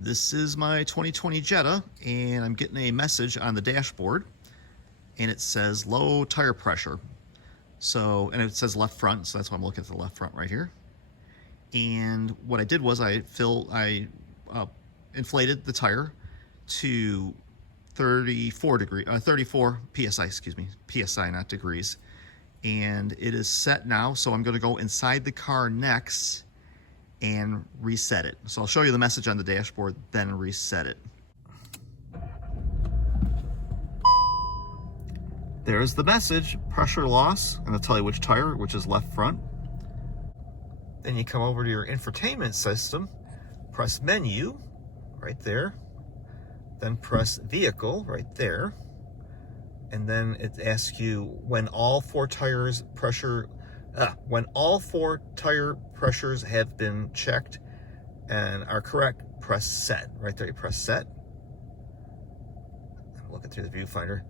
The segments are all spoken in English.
This is my 2020 Jetta, and I'm getting a message on the dashboard, and it says low tire pressure. So, and it says left front, so that's why I'm looking at the left front right here. And what I did was I inflated the tire to 34 psi, excuse me, psi, not degrees. And it is set now, so I'm going to go inside the car next and reset it. So I'll show you the message on the dashboard, then reset it. There's the message, pressure loss, and it'll tell you which tire, which is left front. Then you come over to your infotainment system, press menu, right there, then press vehicle, right there, and then it asks you when all four tire pressures have been checked and are correct, press set. Right there, you press set. I'm looking through the viewfinder.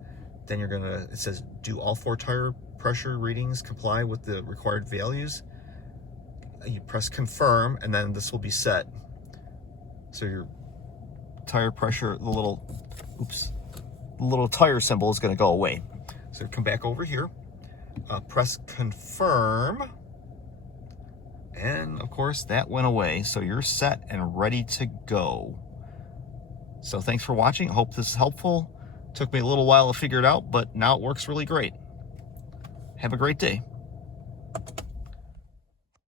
Then it says, do all four tire pressure readings comply with the required values? You press confirm, and then this will be set. So your tire pressure, the little tire symbol is going to go away. So come back over here, press confirm, and of course that went away. So you're set and ready to go. So thanks for watching. I hope this is helpful. Took me a little while to figure it out, but now it works really great. Have a great day.